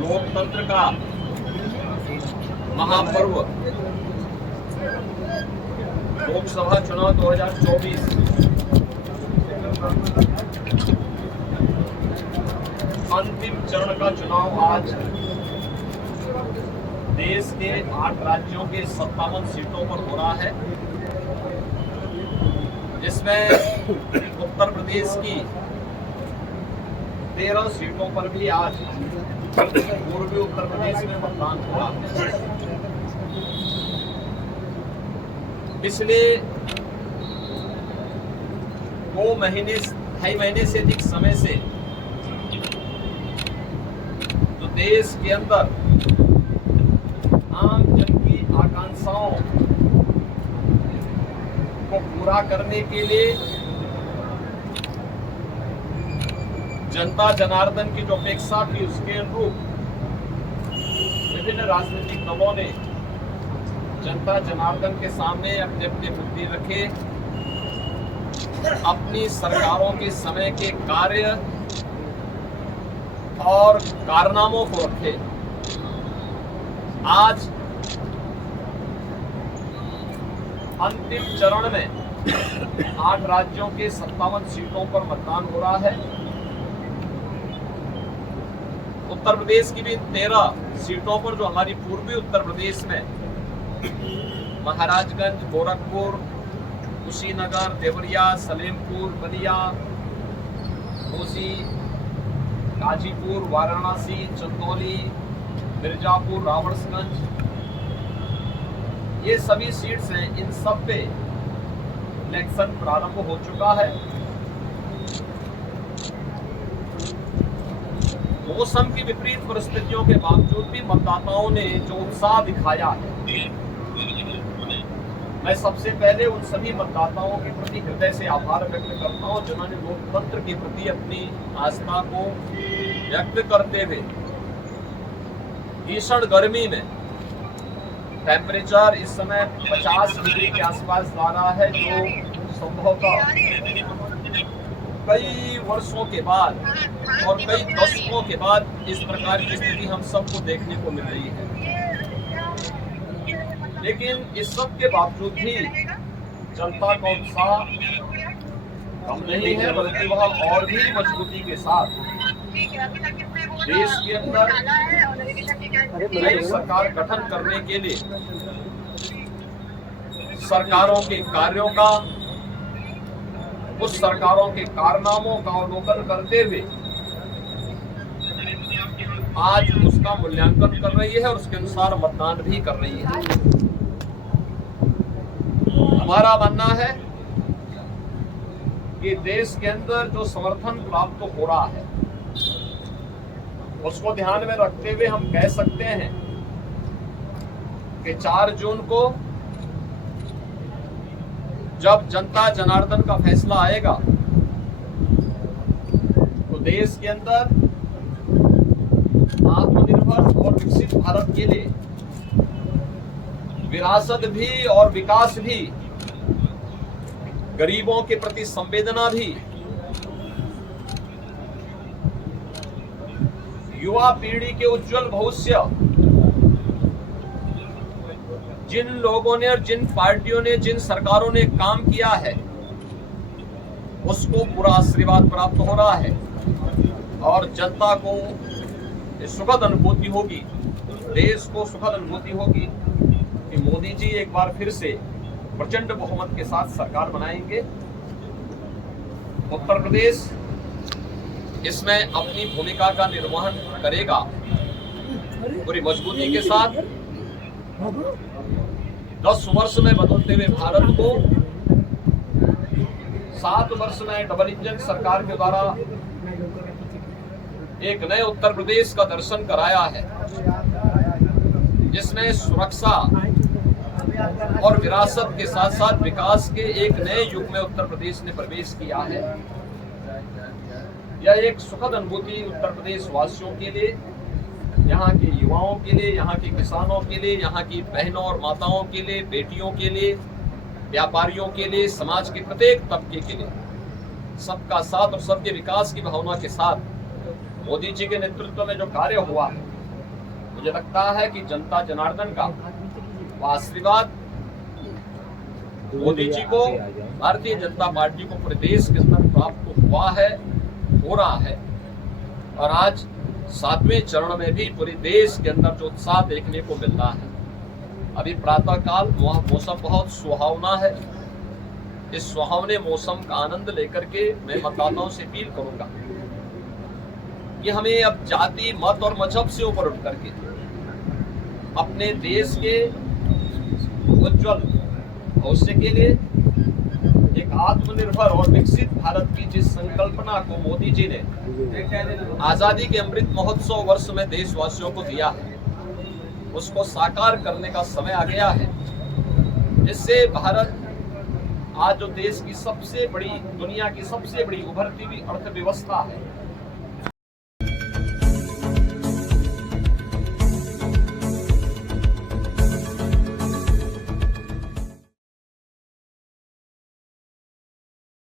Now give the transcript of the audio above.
लोकतंत्र का महापर्व लोकसभा चुनाव 2024 अंतिम चरण का चुनाव आज देश के 8 राज्यों के 57 सीटों पर हो रहा है, जिसमें उत्तर प्रदेश की 13 सीटों पर भी आज पूर्वी उत्तर प्रदेश में मतदान हुआ है। पिछले 2 महीने 2.5 महीने से अधिक समय से जो देश के अंदर आम जन की आकांक्षाओं को पूरा करने के लिए जनता जनार्दन की जो अपेक्षा थी उसके अनुरूप विभिन्न राजनीतिक दलों ने जनता जनार्दन के सामने अपने अपने मुद्दे रखे, अपनी सरकारों के समय के कार्य और कारनामों को रखे। आज अंतिम चरण में 8 राज्यों के 57 सीटों पर मतदान हो रहा है। उत्तर प्रदेश की भी 13 सीटों पर जो हमारी पूर्वी उत्तर प्रदेश में महाराजगंज, गोरखपुर, कुशीनगर, देवरिया, सलेमपुर, बलिया, घोसी, गाजीपुर, वाराणसी, चंदौली, मिर्जापुर, रावणसगंज, ये सभी सीट्स हैं। इन सब पे इलेक्शन प्रारंभ हो चुका है। मौसम की विपरीत परिस्थितियों के बावजूद भी मतदाताओं ने जो उत्साह दिखाया है, मैं सबसे पहले उन सभी मतदाताओं के प्रति हृदय से आभार व्यक्त करता हूं जिन्होंने लोकतंत्र के प्रति अपनी आस्था को व्यक्त करते हुए भीषण गर्मी में टेम्परेचर इस समय 50 डिग्री के आसपास जा रहा है, जो संभवतः कई वर्षों के बाद और कई दशकों के बाद इस प्रकार की स्थिति हम सबको देखने को मिल रही है। लेकिन इस सब के बावजूद भी जनता का उत्साह कम नहीं है, बल्कि वह और भी मजबूती के साथ देश के अंदर नई सरकार गठन करने के लिए सरकारों के कार्यों का, उस सरकारों के कारनामों का अवलोकन करते हुए आज उसका मूल्यांकन कर रही है और उसके अनुसार मतदान भी कर रही है। हमारा मानना है कि देश के अंदर जो समर्थन प्राप्त हो रहा है उसको ध्यान में रखते हुए हम कह सकते हैं कि 4 जून को जब जनता जनार्दन का फैसला आएगा तो देश के अंदर आत्मनिर्भर और विकसित भारत के लिए विरासत भी और विकास भी, गरीबों के प्रति संवेदना भी, युवा पीढ़ी के उज्जवल भविष्य, जिन लोगों ने और जिन पार्टियों ने, जिन सरकारों ने काम किया है उसको पूरा आशीर्वाद प्राप्त हो रहा है और जनता को सुखद अनुभूति होगी, देश को सुखद अनुभूति होगी कि मोदी जी एक बार फिर से प्रचंड बहुमत के साथ सरकार बनाएंगे। उत्तर प्रदेश इसमें अपनी भूमिका का निर्वहन करेगा पूरी मजबूती के साथ। 10 वर्ष में बदलते हुए भारत को 7 वर्ष में डबल इंजन सरकार के द्वारा एक नए उत्तर प्रदेश का दर्शन कराया है, जिसने सुरक्षा और विरासत के साथ साथ विकास के एक नए युग में उत्तर प्रदेश ने प्रवेश किया है। यह एक सुखद अनुभूति उत्तर प्रदेश वासियों के लिए, यहाँ के युवाओं के लिए, यहाँ के किसानों के लिए, यहाँ की बहनों और माताओं के लिए, बेटियों के लिए, व्यापारियों के लिए, समाज के प्रत्येक तबके के लिए सबका साथ और सबके विकास की भावना के साथ मोदी जी के नेतृत्व में जो कार्य हुआ है मुझे लगता है कि जनता जनार्दन का आशीर्वाद मोदी जी को, भारतीय जनता पार्टी को पूरे देश के अंदर प्राप्त हुआ है, हो रहा है। और आज 7वें चरण में भी पूरे देश के अंदर जो उत्साह देखने को मिल रहा है। अभी प्रातः काल वहाँ मौसम बहुत सुहावना है। इस सुहावने मौसम का आनंद लेकर के मैं मतदाताओं से अपील करूंगा कि हमें अब जाति, मत और मजहब से ऊपर उठ करके अपने देश के उज्जवल भविष्य के लिए एक आत्मनिर्भर और विकसित भारत की जिस संकल्पना को मोदी जी ने आजादी के अमृत महोत्सव वर्ष में देशवासियों को दिया है, उसको साकार करने का समय आ गया है। जिससे भारत आज जो देश की सबसे बड़ी, दुनिया की सबसे बड़ी उभरती हुई अर्थव्यवस्था है,